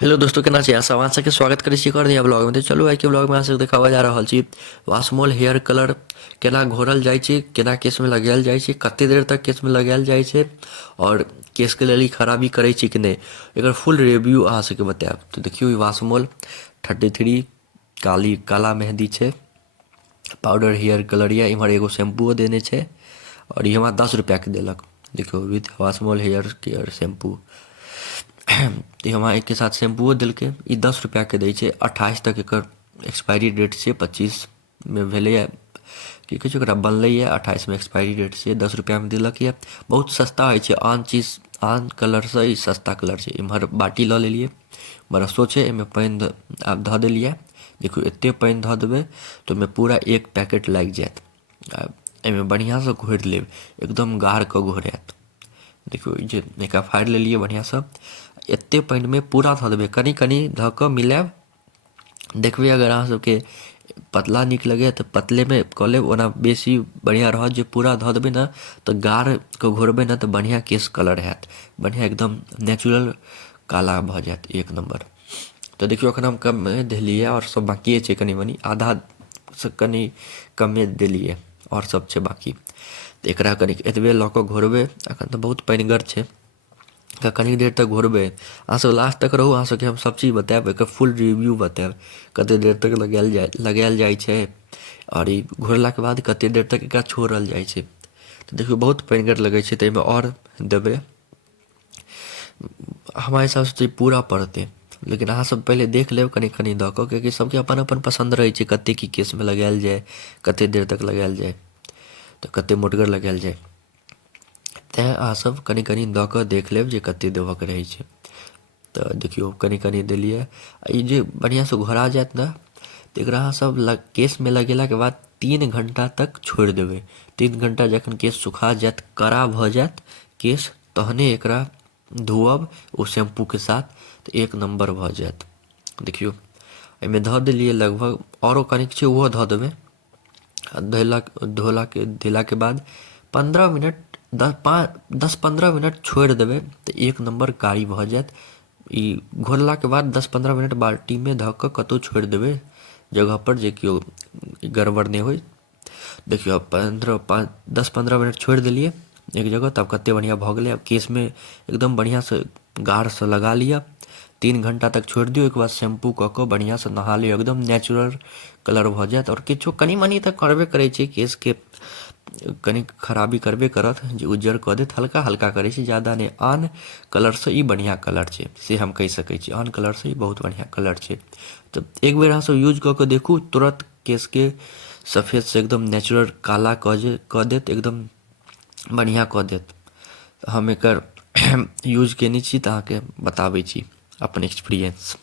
Hello दोस्तों, केना छी? आशा अहाँ सबके स्वागत करै छी एक और नया ब्लॉग में। तो चलू आइ के ब्लॉग में अहाँ सबके देखाबऽ जा रहल छी वास्मोल हेयर कलर केना घोरल जाइ छै, केना केस में लगायल जाइ छै, कते देर तक केस में लगायल जाइ छै और केस के लेल ई खराबी करै छै कि नहि, एकर फुल रिव्यू अहाँ सबके बतायब। तो देखियो, ई वास्मोल 33 काला मेहंदी छै, पाउडर हेयर कलर या इम्हर एगो शैम्पूओ देने छै और ई हमरा 10 रुपया के देलक। देखियो, विथ वास्मोल हेयर केयर शैम्पू। तो हमरा एक के साथ शैम्पूओ दिलकै। ई 10 रुपया के दै छै। 28 तक एकर एक्सपायरी डेट छै। 25 में भेलैए, की कहै छै ओकरा, बनलैए। 28 में एक्सपायरी डेट छै। 10 रुपया में देलक ये। बहुत सस्ता होइ छै। आन चीज, आन कलरसँ ई सस्ता कलर छै। इम्हर बाटी लऽ लेलिए, ब्रशो छै, एहिमे पानि आब धऽ देलिए। देखियौ, एते पानि धऽ देबै तऽ ओहिमे पूरा एक पैकेट लागि जायत। आ एहिमे बढ़िआँसँ घोरि लेब, एकदम गाढ़ कऽ घोरायत। देखियौ, ई जे एकरा फाड़ि लेलिए बढ़िआँसँ। एते पानिमे पूरा धऽ देबै, कनि कनि धऽ कऽ मिलायब। देखबै अगर अहाँ सबके पतला नीक लगैए तऽ पतलेमे कऽ लेब, ओना बेसी बढ़िआँ रहत जे पूरा धऽ देबै ने तऽ गाढ़ कऽ घोरबै ने तऽ बढ़िआँ केश कलर हैत। बढ़िआँ एकदम नेचुरल काला भऽ जायत, एक नम्बर। तऽ देखियौ, एखन हम कमे देलिए और सब बाकिए छै कनि मनि, आधासँ कनि कमे देलिए और सब छै बाकी। तऽ एकरा कनि एतबे लऽ कऽ घोरबै। एखन तऽ बहुत पानिगर छै, कनी देर तक घोरबै। अहाँसब लास्ट तक रहू, अहाँसबके हम सबचीज बतायब, एकर फुल रिव्यू बतायब, कतेक देर तक लगायल जाइ छै और ई घोरलाके बाद कतेक देर तक एकरा छोड़ल जाइ छै। तऽ देखियौ, बहुत पानिगर लगै छै, तऽ एहिमे और देबै। हमरा हिसाबसँ तऽ ई पूरा पड़तै, लेकिन अहाँसब पहिले देख लेब कनि कनि दऽ कऽ, कियाकि सबके अपन अपन पसन्द रहै छै कतेक की केसमे लगायल जाय, कतेक देर तक लगायल जाय, तऽ कतेक मोटगर लगायल जाय। तेँ अहाँसब कनि कनि दऽ कऽ देख लेब जे कतेक देबऽके रहै छै। तऽ देखियौ, कनि कनि देलिए। ई जे बढ़िआँसँ घोरा जायत ने तऽ एकरा अहाँसब केसमे लगेलाके बाद 3 घण्टा तक छोड़ि देबै। 3 घण्टा जखन केस सुखा जायत, कड़ा भऽ जायत केस, तहने एकरा धोअब ओ शैम्पूके साथ, तऽ एक नम्बर भऽ जायत। देखियौ, एहिमे धऽ देलिए लगभग, औरो कनिक छै ओहो धऽ देबै। धोलाके बाद 15 मिनट, 10-15 मिनट छोड़ि देबै तऽ एक नम्बर कारी भऽ जायत। ई घोरलाके बाद 10-15 मिनट बाल्टीमे धऽ कऽ कतहु छोड़ि देबै जगहपर, जे केओ गड़बड़ नहि होइ। देखियौ, 10-15 मिनट छोड़ि देलिए एक जगह, तब कतेक बढ़िआँ भऽ गेलै। आब केसमे एकदम बढ़िआँसँ गाढ़सँ लगा लिअ। 3 घण्टा तक छोड़ि दियौ, ओहिके बाद शैम्पू कऽ कऽ बढ़िआँसँ नहा लिअ, एकदम नेचुरल कलर भऽ जायत। आओर किछो कनि मनि तऽ करबे करै छै, केसके कनि खराबी करबे करत, जे उज्जर कऽ देत, हल्का हल्का करै छै, ज़्यादा नहि। आन कलरसँ ई बढ़िआँ कलर छै, से हम कहि सकै छी। आन कलरसँ ई बहुत बढ़िआँ कलर छै। तऽ एक बेर अहाँसब यूज कऽ कऽ देखू, तुरन्त केसके सफेदसँ एकदम नेचुरल काला कऽ देत, एकदम बढ़िआँ कऽ देत। हम एकर यूज कयने छी तऽ अहाँके बताबै छी अपन एक्सपीरियंस।